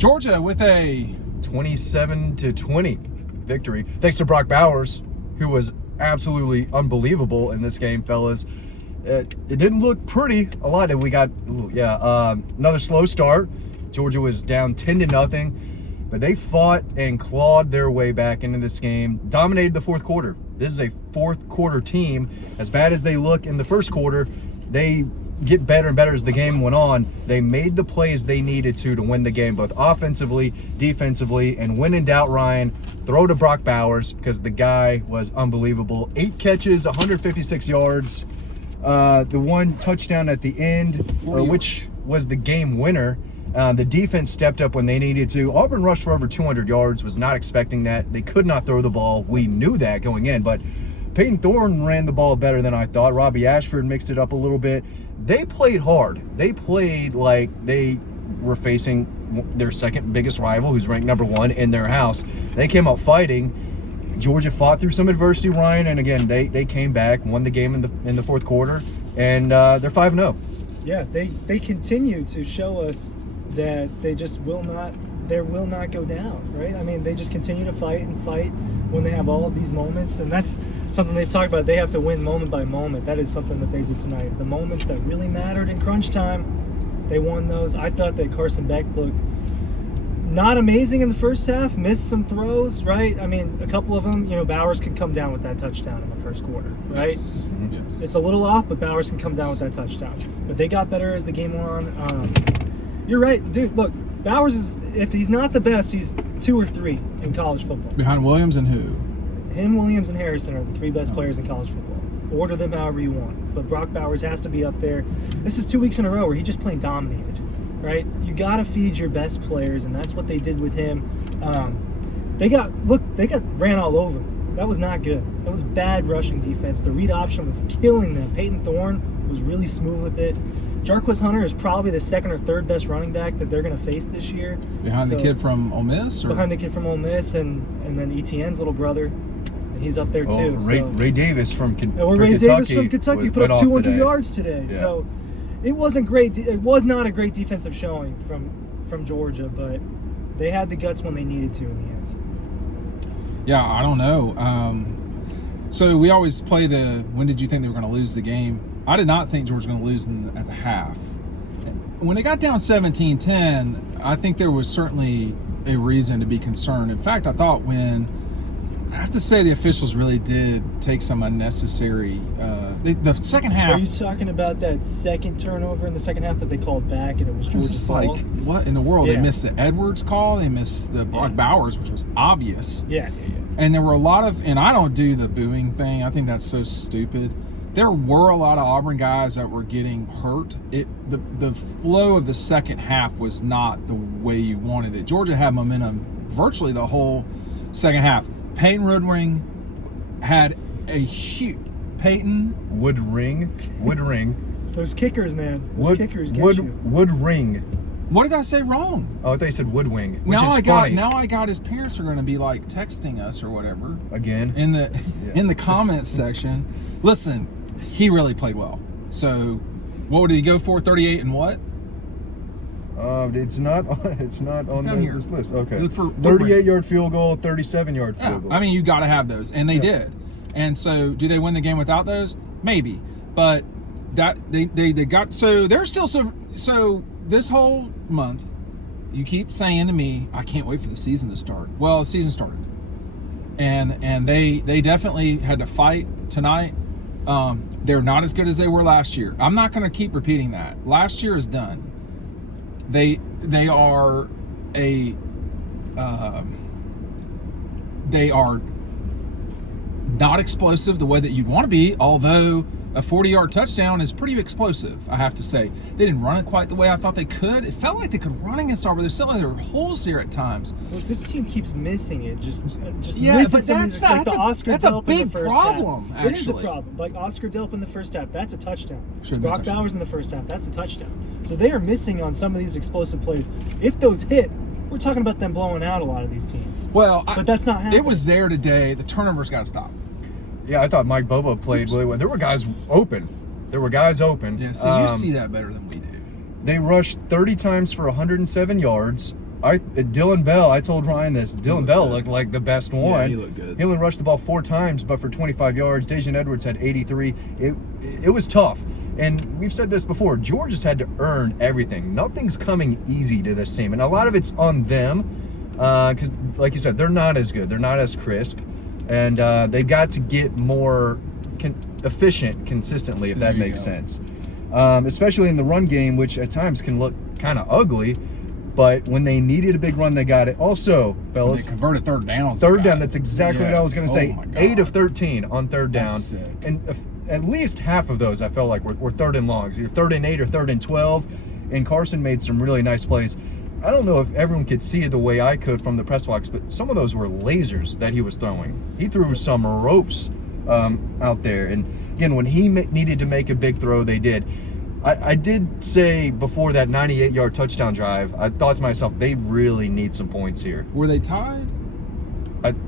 Georgia with a 27-20 victory. Thanks to Brock Bowers, who was absolutely unbelievable in this game, fellas. It didn't look pretty a lot. We got, another slow start. Georgia was down 10-0, but they fought and clawed their way back into this game, dominated the fourth quarter. This is a fourth quarter team. As bad as they look in the first quarter, they get better and better as the game went on. They made the plays they needed to win the game, both offensively, defensively, and when in doubt, Ryan, throw to Brock Bowers because the guy was unbelievable. 8 catches, 156 yards. The one touchdown at the end, which was the game winner. The defense stepped up when they needed to. Auburn rushed for over 200 yards, was not expecting that. They could not throw the ball. We knew that going in, but Peyton Thorne ran the ball better than I thought. Robbie Ashford mixed it up a little bit. They played hard. They played like they were facing their second biggest rival, who's ranked number 1 in their house. They came out fighting. Georgia fought through some adversity, Ryan, and again, they came back, won the game in the fourth quarter, and they're 5-0. Yeah, they continue to show us that they just will not go down, right? I mean, they just continue to fight and fight when they have all of these moments, and that's something they've talked about. They have to win moment by moment. That is something that they did tonight. The moments that really mattered in crunch time, they won those. I thought that Carson Beck looked not amazing in the first half, missed some throws, right? I mean, a couple of them, Bowers can come down with that touchdown in the first quarter, right? Yes. It's a little off, but Bowers can come down with that touchdown. But they got better as the game went on. You're right, dude. Look, Bowers is, if he's not the best, he's 2 or 3 in college football. behind Williams and who? Him, Williams, and Harrison are the 3 best players in college football. Order them however you want. But Brock Bowers has to be up there. This is 2 weeks in a row where he just plain dominated, right? You got to feed your best players, and that's what they did with him. They got ran all over. That was not good. That was bad rushing defense. The read option was killing them. Peyton Thorne was really smooth with it. Jarquez Hunter is probably the 2nd or 3rd best running back that they're going to face this year. Behind the kid from Ole Miss? Or? Behind the kid from Ole Miss, and then Etienne's little brother. And he's up there too. Ray Davis from Kentucky. Ray Davis from Kentucky put up 200 yards today. Yeah. So it wasn't great. It was not a great defensive showing from Georgia, but they had the guts when they needed to in the end. Yeah, I don't know. So we always play when did you think they were going to lose the game? I did not think Georgia was going to lose at the half. When it got down 17-10, I think there was certainly a reason to be concerned. In fact, I thought I have to say the officials really did take some unnecessary, the second half. Are you talking about that second turnover in the second half that they called back and it was Georgia's fault? Like, what in the world? Yeah. They missed the Edwards call. They missed the Brock Bowers, which was obvious. Yeah. And there were a lot of, and I don't do the booing thing. I think that's so stupid. There were a lot of Auburn guys that were getting hurt. The flow of the second half was not the way you wanted it. Georgia had momentum virtually the whole second half. Peyton Woodring had a huge Woodring. It's those kickers, man. Those kickers get you. Woodring. What did I say wrong? Oh, they said Woodwing, which now is funny. Now I got his parents are going to be like texting us or whatever again in the comments section. Listen, he really played well. So, what did he go for? 38 and what? It's not on this list. Okay. Look for 38-yard field goal, 37-yard field goal. I mean, you got to have those, and they did. And so, do they win the game without those? Maybe, but that they got. So there's still some. So this whole month, you keep saying to me, "I can't wait for the season to start." Well, the season started, and they definitely had to fight tonight. They're not as good as they were last year. I'm not going to keep repeating that. Last year is done. They are not explosive the way that you'd want to be, although a 40-yard touchdown is pretty explosive, I have to say. They didn't run it quite the way I thought they could. It felt like they could run against Auburn. There's still like there were holes here at times. Look, this team keeps missing it. Just yeah, missing but that's like the Oscar that's Delp a big in the first problem, half. actually. It is a problem. Like Oscar Delp in the first half, that's a touchdown. Brock Bowers in the first half, that's a touchdown. So they are missing on some of these explosive plays. If those hit, we're talking about them blowing out a lot of these teams. Well, but that's not happening. It was there today. The turnovers got to stop. Yeah, I thought Mike Bobo played really well. There were guys open. Yeah, so you see that better than we do. They rushed 30 times for 107 yards. Dylan Bell, I told Ryan this. Dylan Bell looked like the best one. Yeah, he looked good. He only rushed the ball 4 times, but for 25 yards. Dejan Edwards had 83. It was tough. And we've said this before. Georgia's had to earn everything. Nothing's coming easy to this team. And a lot of it's on them because, like you said, they're not as good. They're not as crisp. And they've got to get more efficient consistently, if that makes sense. Especially in the run game, which at times can look kind of ugly. But when they needed a big run, they got it. Also, fellas, they converted third downs. Third down, that's exactly what I was going to say. Oh my God. 8 of 13 on third down. That's sick. And at least half of those I felt like were third and longs, either 3rd and 8 or 3rd and 12. And Carson made some really nice plays. I don't know if everyone could see it the way I could from the press box, but some of those were lasers that he was throwing. He threw some ropes out there. And again, when he needed to make a big throw, they did. I did say before that 98-yard touchdown drive, I thought to myself, they really need some points here. Were they tied?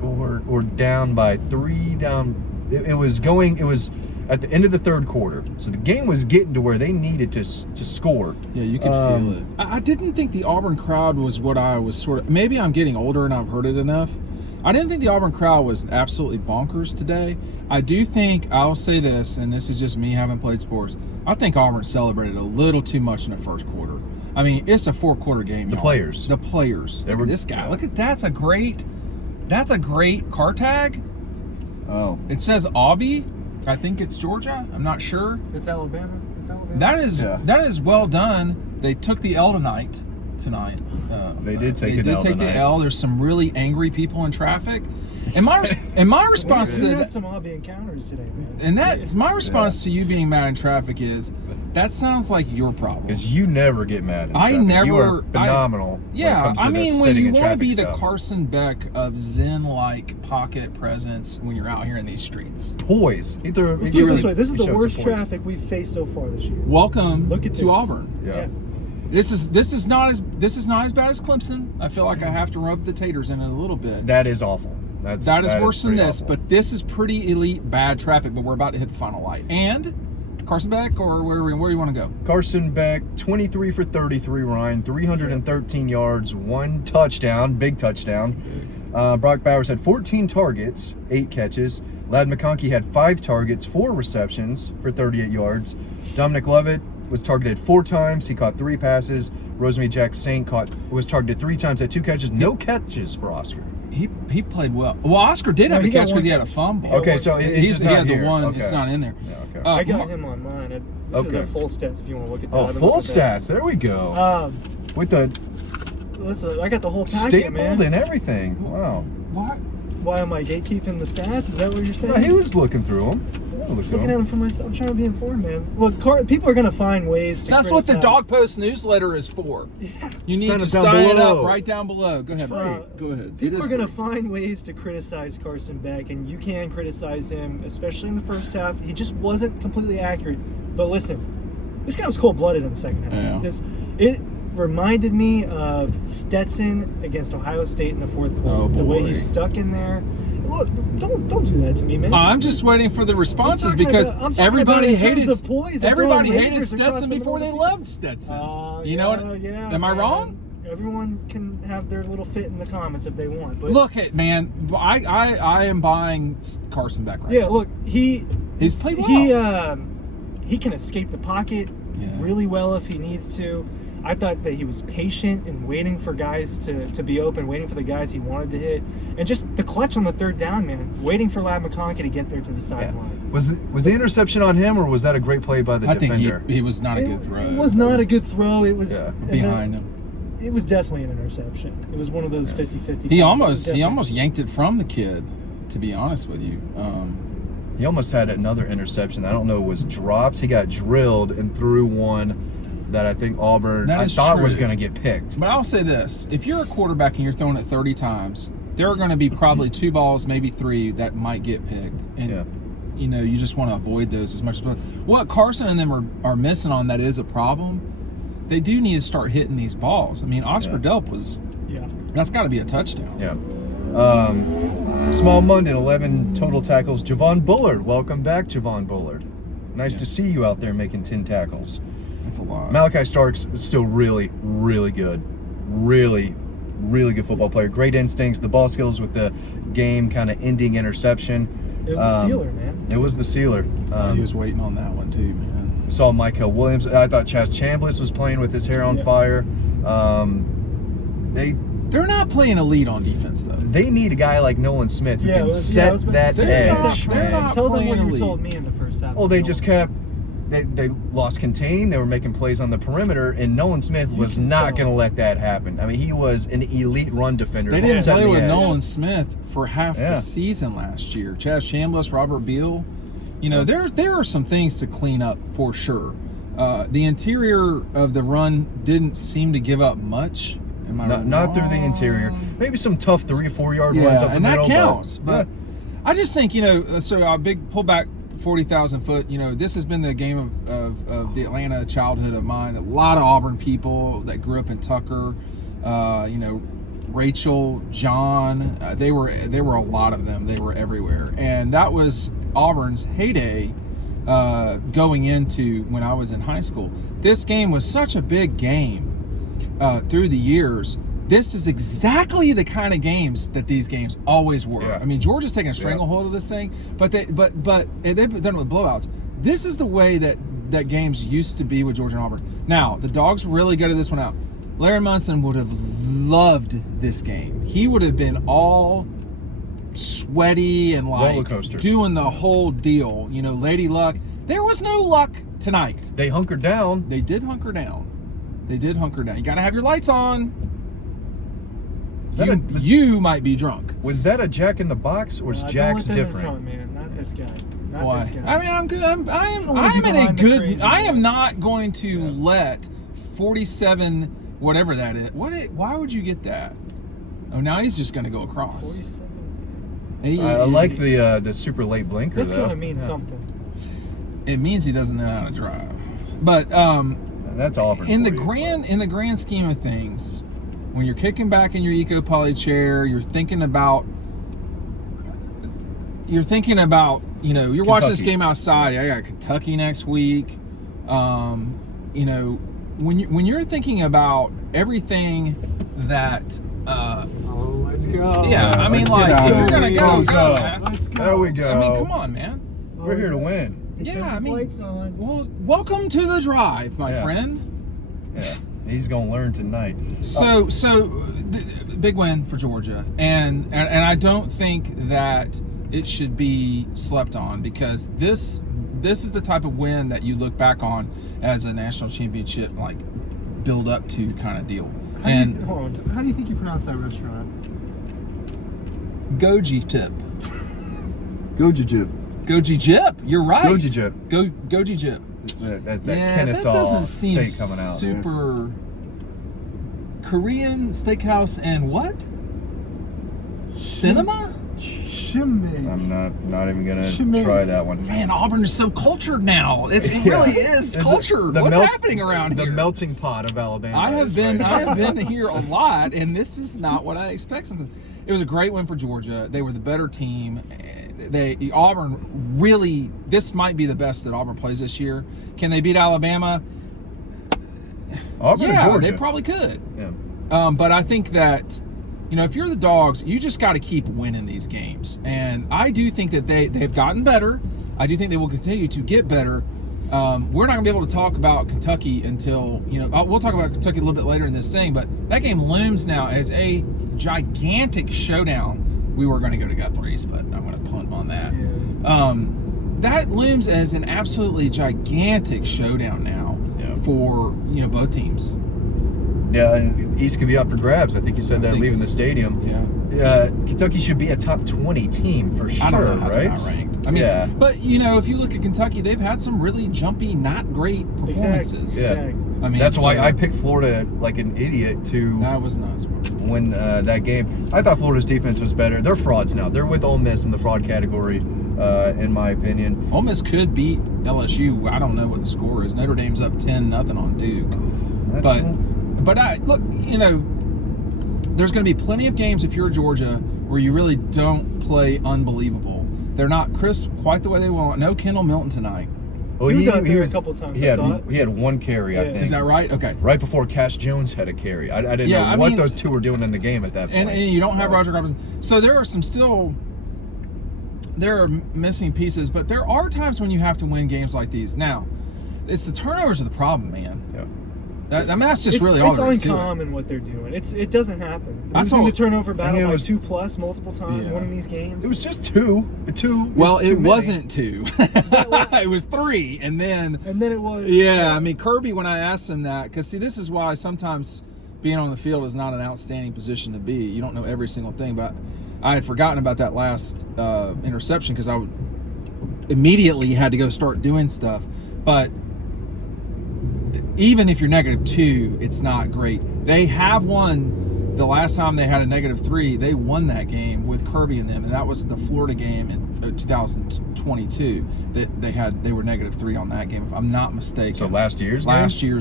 Or down by 3 down. It was at the end of the third quarter. So the game was getting to where they needed to score. Yeah, you could feel it. I didn't think the Auburn crowd was what I was sort of... Maybe I'm getting older and I've heard it enough. I didn't think the Auburn crowd was absolutely bonkers today. I do think, I'll say this, and this is just me having played sports, I think Auburn celebrated a little too much in the first quarter. I mean, it's a 4-quarter game. The players. Look at this guy. Look at that's a great car tag. Oh. It says Aubie. I think it's Georgia. I'm not sure. It's Alabama. That is well done. They took the L tonight. They did take the L. There's some really angry people in traffic. And my response We to had some hobby encounters today, man. And that's my response to you being mad in traffic is, that sounds like your problem. Because you never get mad in traffic. You are phenomenal. When you want to be the Carson Beck of Zen-like pocket presence when you're out here in these streets. Poise. Let's put it this way. This is the worst traffic we've faced so far this year. Welcome to Auburn. Yeah. This is not as bad as Clemson. I feel like I have to rub the taters in it a little bit. That is awful. That is worse than this, awful. but this is pretty elite bad traffic. But we're about to hit the final light. And Carson Beck, or where do you want to go? Carson Beck, 23 for 33, Ryan, 313 yards, 1 touchdown, big touchdown. Brock Bowers had 14 targets, 8 catches. Ladd McConkey had 5 targets, 4 receptions for 38 yards. Dominic Lovett was targeted 4 times. He caught 3 passes. Rosemary Jack Saint was targeted 3 times, had 2 catches. No catches for Oscar. He played well. Well, Oscar did have a catch because he had a fumble. Okay, so he had the one. Okay. It's not in there. Yeah, okay. I got him on mine. This is the full stats if you want to look at that. Oh, full stats. There we go. With the listen, I got the whole packet, stapled man. and everything. Wow. What? Why am I gatekeeping the stats? Is that what you're saying? No, he was looking through them. Looking at them for myself. I'm trying to be informed, man. Look, people are going to find ways to That's criticize. what the Dog Post newsletter is for. Yeah. You need to sign it up right down below. Go ahead. Go ahead. People are going to find ways to criticize Carson Beck, and you can criticize him, especially in the first half. He just wasn't completely accurate. But listen, this guy was cold-blooded in the second half. Yeah. It reminded me of Stetson against Ohio State in the fourth quarter. Oh, boy. The way he stuck in there. Look, don't do that to me, man. I'm just waiting for the responses because everybody hated Stetson before they loved Stetson. You know what? Yeah, am I wrong? Everyone can have their little fit in the comments if they want. But look, man, I am buying Carson Beck right now. Yeah, look, he's played well. He can escape the pocket really well if he needs to. I thought that he was patient and waiting for guys to be open, waiting for the guys he wanted to hit, and just the clutch on the third down, man. Waiting for Ladd McConkey to get there to the sideline. Yeah. Was the interception on him, or was that a great play by the defender? I think he was not a good throw. It was not a good throw. It was behind him. It was definitely an interception. It was one of those 50-50. He almost yanked it from the kid, to be honest with you. He almost had another interception. I don't know, was dropped. He got drilled and threw one that I think Auburn was going to get picked. But I'll say this. If you're a quarterback and you're throwing it 30 times, there are going to be probably 2 balls, maybe 3, that might get picked. And, you just want to avoid those as much as possible. What Carson and them are missing on that is a problem. They do need to start hitting these balls. I mean, Oscar Delp was... Yeah. That's got to be a touchdown. Yeah. Small Munden, 11 total tackles. Javon Bullard. Welcome back, Javon Bullard. Nice to see you out there making 10 tackles. That's a lot. Malachi Starks is still really, really good. Really really good football player. Great instincts, the ball skills with the game kind of ending interception. It was the sealer, man. It was the sealer. He was waiting on that one too, man. Saw Michael Williams. I thought Chaz Chambliss was playing with his hair on fire. They're not playing elite on defense though. They need a guy like Nolan Smith who can set that edge. They're not Tell them what playing you elite. told me in the first half. Well, they just kept. They lost contain. They were making plays on the perimeter, and Nolan Smith was not going to let that happen. I mean, he was an elite run defender. They didn't setting play the with edge. Nolan Smith for half the season last year. Chaz Chambliss, Robert Beal. You know, there are some things to clean up for sure. The interior of the run didn't seem to give up much. Am I wrong? Not through the interior. Maybe some tough 3 or 4 yard runs up the and that middle, counts. But I just think, you know, so a big pullback 40,000 foot, you know, this has been the game of the Atlanta childhood of mine. A lot of Auburn people that grew up in Tucker, you know, Rachel, John, they were a lot of them. They were everywhere. And that was Auburn's heyday going into when I was in high school. This game was such a big game through the years. This is exactly the kind of games that these games always were. Yeah. I mean, Georgia's taking a stranglehold of this thing, but they've done it with blowouts. This is the way that games used to be with Georgia and Auburn. Now, the Dogs really gutted this one out. Larry Munson would have loved this game. He would have been all sweaty and like roller coaster, doing the whole deal. You know, Lady Luck. There was no luck tonight. They hunkered down. They did hunker down. You got to have your lights on. You might be drunk. Was that a Jack in the Box, or is Jack's different? Front, man. Not this guy. Why? This guy. I mean, I'm good. I am not going to let 47 whatever that is. Why would you get that? Oh, now he's just going to go across. 47. I like the super late blinker. That's though. going to mean something. It means he doesn't know how to drive. But that's Auburn. In the grand scheme of things, when you're kicking back in your Eco Poly chair, you're thinking about, you know, you're watching this game outside. I got Kentucky next week. You know, when you're thinking about everything that let's go. Yeah, I mean, like, if you're gonna go, let's go. There we go. I mean, come on, man. We're here to win. Yeah, I mean, lights on. well, welcome to the drive, my friend. Yeah, he's gonna learn tonight. So big win for Georgia, and I don't think that it should be slept on, because this is the type of win that you look back on as a national championship, like, build up to kind of deal. How do you think you pronounce that restaurant? Goji Tip. Goji Jip. Goji Jip. You're right. Goji Jip. Goji Jip. It's that Yeah, Kennesaw that doesn't seem steak coming out. super Korean steakhouse and what? Cinema? Shimmy. I'm not even gonna Shimmy. try that one. Man, Auburn is so cultured now. It really is cultured. What's happening around here? The melting pot of Alabama. I have been here a lot, and this is not what I expect. It was a great win for Georgia. They were the better team. Auburn really, this might be the best that Auburn plays this year. Can they beat Alabama? Auburn or Georgia? They probably could. Yeah. But I think that, you know, if you're the Dogs, you just got to keep winning these games. And I do think that they've gotten better. I do think they will continue to get better. We're not going to be able to talk about Kentucky until, you know, we'll talk about Kentucky a little bit later in this thing, but that game looms now as a gigantic showdown. We were going to go to Guthrie's, but I'm going to punt on that. Yeah. That looms as an absolutely gigantic showdown now for, you know, both teams. Yeah, and East could be up for grabs. I think you said that leaving the stadium. Yeah. Kentucky should be a top 20 team for sure, I don't know how right? they're not ranked. I mean, but, you know, if you look at Kentucky, they've had some really jumpy, not great performances. Exactly. I mean, that's why I picked Florida like an idiot to that was not smart. Win that game. I thought Florida's defense was better. They're frauds now. They're with Ole Miss in the fraud category, in my opinion. Ole Miss could beat LSU. I don't know what the score is. Notre Dame's up 10-0 on Duke. But I look, you know, there's going to be plenty of games if you're Georgia where you really don't play unbelievable. They're not crisp quite the way they want. No Kendall Milton tonight. Well, He was out there a couple times, He I had thought. he had one carry, I Yeah. think. Is that right? Okay. Right before Cash Jones had a carry. I didn't Yeah, know I what mean- those two were doing in the game at that point. And you don't have Roger Robinson. So there are missing pieces, but there are times when you have to win games like these. Now, it's the turnovers are the problem, man. Yeah. That's just really all it's there is to it. uncommon what they're doing. It doesn't happen. I Losing saw- the turnover battle it by was- 2+ multiple times, Yeah. winning these games. It was just two. Well, is too it many. wasn't 2. It was 3, and then And then it was. yeah. I mean, Kirby, when I asked him that, because see, this is why sometimes being on the field is not an outstanding position to be. You don't know every single thing, but I had forgotten about that last interception because I immediately had to go start doing stuff. But even if you're -2, it's not great. They have won. The last time they had a -3, they won that game with Kirby and them, and that was the Florida game in 2022. They were -3 on that game, if I'm not mistaken. So last year's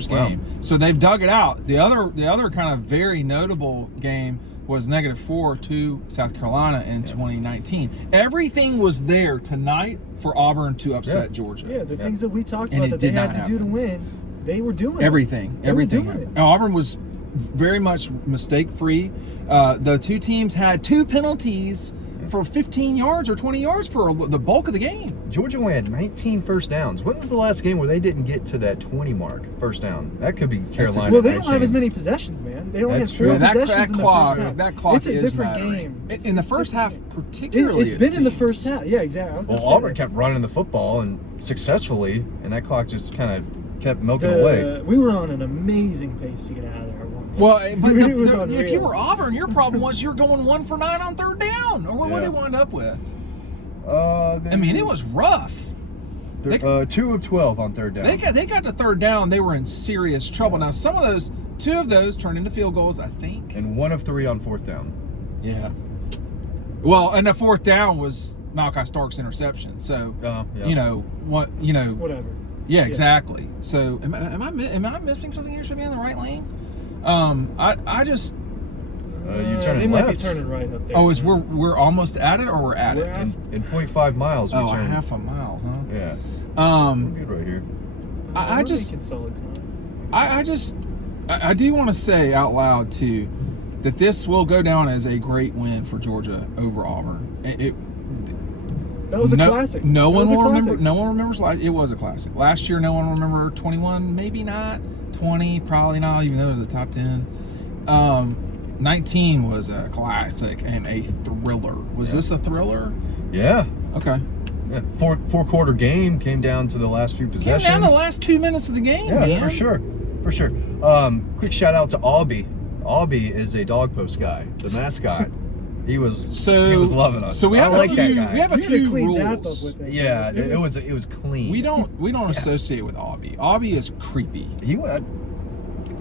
game. Wow. So they've dug it out. The other kind of very notable game was -4 to South Carolina in 2019. Everything was there tonight for Auburn to upset Georgia. Yeah, the things that we talked And about it that they did had not to do to happen. win, they were doing Everything. They were doing it. Auburn was very much mistake free. The two teams had 2 penalties for 15 yards or 20 yards for the bulk of the game. Georgia only had 19 first downs. When was the last game where they didn't get to that 20 mark first down? That could be Carolina. Well, they don't have 19. as many possessions, man. They only That's have true. 4 Yeah, that possessions in the clock, first half. that clock It's a is different mattering. game. In the It's first half, different game. particularly, It's been in the seems. first half. Yeah, exactly. I was Well, gonna say Auburn that. kept running the football and successfully, and that clock just kind of kept milking away. We were on an amazing pace to get out of there. Well, but It was if unreal. you were Auburn, your problem was you're going 1 for 9 on 3rd down. Or what Yeah. they wound up with? They, I mean, it was rough. they- 2 of 12 on 3rd down. They got to 3rd down. They were in serious trouble. Now, some of those, 2 of those turned into field goals, I think. And 1 of 3 on 4th down. Yeah. Well, and the 4th down was Malachi Stark's interception. So, Yeah. Whatever. Yeah, exactly. So, am I missing something here? Should I be in the right lane? I just. You're turning They might be left. turning right up there. Oh, we're almost at it, or we're at We're it? at- In 0.5 miles, we Oh, turn. half a mile, huh? Yeah. We're good right here. I We're just- making solid time. I do want to say out loud too that this will go down as a great win for Georgia over Auburn. That was a classic. No That one was a will remember. classic. No one remembers. It was a classic. Last year, no one remember 21. Maybe not 20. Probably not. Even though it was the top 10. 19 was a classic and a thriller. Was this a thriller? Yeah. Okay. Yeah. Four quarter game came down to the last few Came possessions. down the last 2 minutes of the game. Yeah, man. for sure. Quick shout out to Aubie. Aubie is a dog post guy, the mascot. He was loving us. So we have I like a that few. guy. We have a We had a few clean rules. dap up with it. Yeah, it was clean. We don't associate with Aubie. Aubie is creepy He went.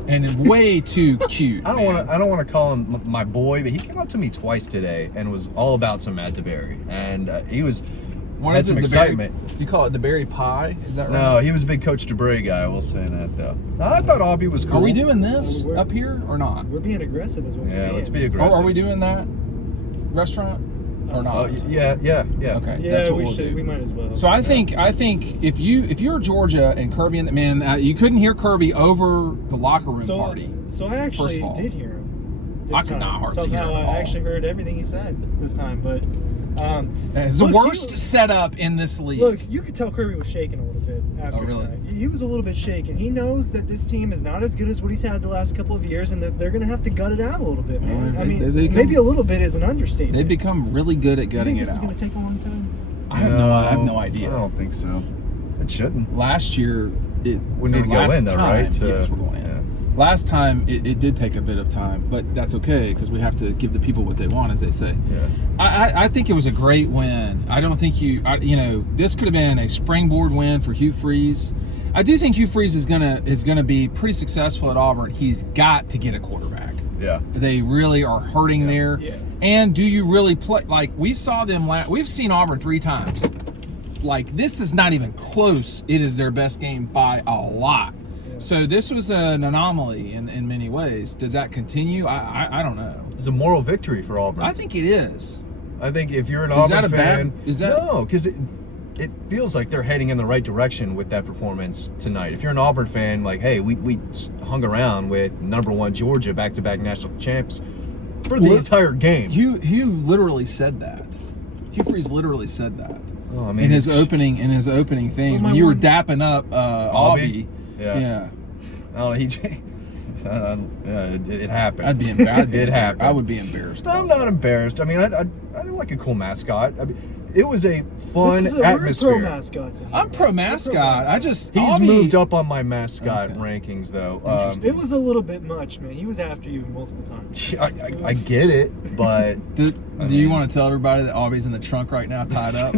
and way too cute. I don't want to call him my boy, but he came up to me twice today and was all about some Matt DeBerry, and he was What had is some it, excitement. You call it DeBerry pie? Is that right? No, he was a big Coach DeBerry guy. I will say that though. No, I thought Aubie was cool. Are we doing this We're- up here or not? We're being aggressive as well. Yeah, let's be Or aggressive. are we doing that restaurant or not? Oh, yeah. Okay, Yeah, that's what we we'll should. do. We might as well. So I think if you're Georgia and Kirby and the man, you couldn't hear Kirby over the locker room party. So I actually First of all. did hear him. This I could time. not hardly Somehow hear him at I all. actually heard everything he said this time, but It's the look, worst setup in this league. Look, you could tell Kirby was shaking a little bit after Oh, really? tonight. He was a little bit shaken. He knows that this team is not as good as what he's had the last couple of years, and that they're going to have to gut it out a little bit, man. Well, I mean, they maybe a little bit is an understatement. They've become really good at You gutting think it this is out. going to take a long time? I have no idea. I don't think so. It shouldn't. Last year, We need to go last in though, right? time- yes, we're going in. Yeah. Last time it did take a bit of time, but that's okay because we have to give the people what they want, as they say. Yeah. I think it was a great win. I don't think this could have been a springboard win for Hugh Freeze. I do think Hugh Freeze is gonna be pretty successful at Auburn. He's got to get a quarterback. Yeah. They really are hurting there. Yeah. And do you really play like we saw them we've seen Auburn 3 times. Like this is not even close. It is their best game by a lot. So this was an anomaly in many ways. Does that continue? I don't know. It's a moral victory for Auburn. I think it is. I think if you're an Is that Auburn a bad- fan, is that- no, because it feels like they're heading in the right direction with that performance tonight. If you're an Auburn fan, like, hey, we hung around with #1 Georgia, back-to-back national champs for the entire game. Hugh literally said that. Hugh Freeze literally said that. Oh, I mean, in his opening things when you were dapping up Aubie. Yeah. Oh, it happened. I'd be embarrassed. It happened. I would be embarrassed. I'm not embarrassed. I mean, I like a cool mascot. I mean, it was a fun atmosphere. We're pro mascots. I'm pro mascot. He's Aubie, moved up on my mascot rankings, though. It was a little bit much, man. He was after you multiple times. I get it, but do you want to tell everybody that Aubie's in the trunk right now, tied up?